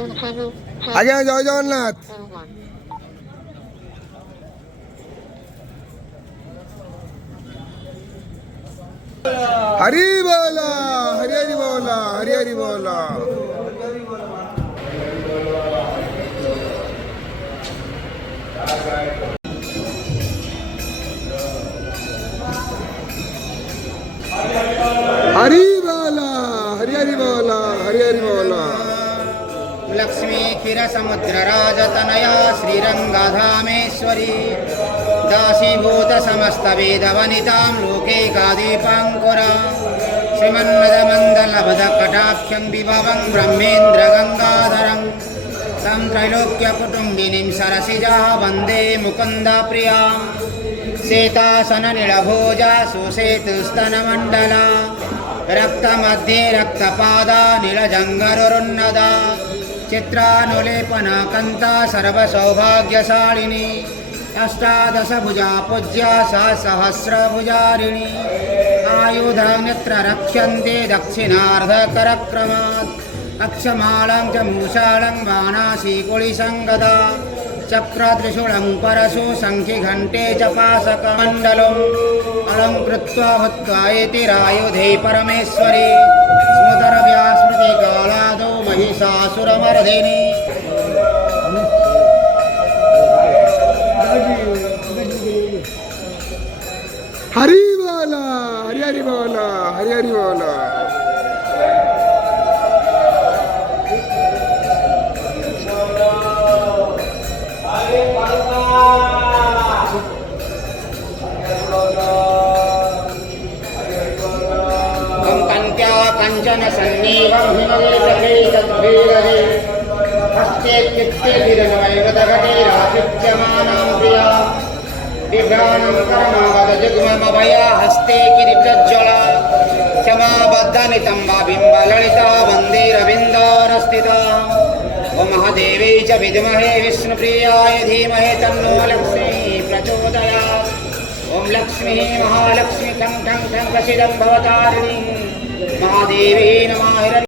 আগে জয় জগন্নাথ। हरी बोला, हरी हरी बोला, हरी हरी बोला। हरी बोला, हरी हरी बोला, हरी हरी बोला। लक्ष्मी क्षीर समुद्र राजतनया श्रीरंगधामेश्वरी दासीभूत समस्त वेद वनितां लोकैकादीपाङ्कुरा श्रीमन्मदमण्डलभद कटाक्षं विभवं ब्रह्मेन्द्र गंगाधरं तं त्रैलोक्यकुटुम्बिनीं सरसिजा वन्दे मुकुन्दप्रियां शेतासन नीलभोजा सुसेतुस्तनमण्डला रक्तमध्ये रक्तपादा नीलजङ्गरुन्नदा चित्रानुलेपना कन्ता सर्वसौभाग्यशालिनी अष्टादशभुजा पूज्या सा सहस्रभुजारिणी आयुधनेत्र रक्ष्यन्ते दक्षिणार्धकरक्रमात् अक्षमालं च मूषालं बाणासीकुलिशं गदा चक्रत्रिशूलं परशु शङ्खिघण्टे च पाशकमण्डलम् अलङ्कृत्वा हुत्वा एतिरायुधे परमेश्वरी स्मृतिर्व्यास्मृतिकालादौ महिषासुरमर्दिनी हरी बोला, हरी हरी बोला, हरी हरी बोला। कंचन सन्नीवं हिमवेतकैतद्भीरहे हस्ते चित्ते विरनवैवतघटे राशिच्यमानां प्रिया बिभ्राणं कर्मवदजुग्ममभया हस्ते किरीटज्ज्वला क्षमाबद्धनितम्बा बिम्बललिता वन्देरविन्दारस्थिता ॐ महादेवी च विद्महे विष्णुप्रियाय धीमहि तन्नो लक्ष्मी प्रचोदयात् ॐ लक्ष्मी महालक्ष्मी ठं ठं ठं प्रसीदं भवतारिणी महादेवी नमः।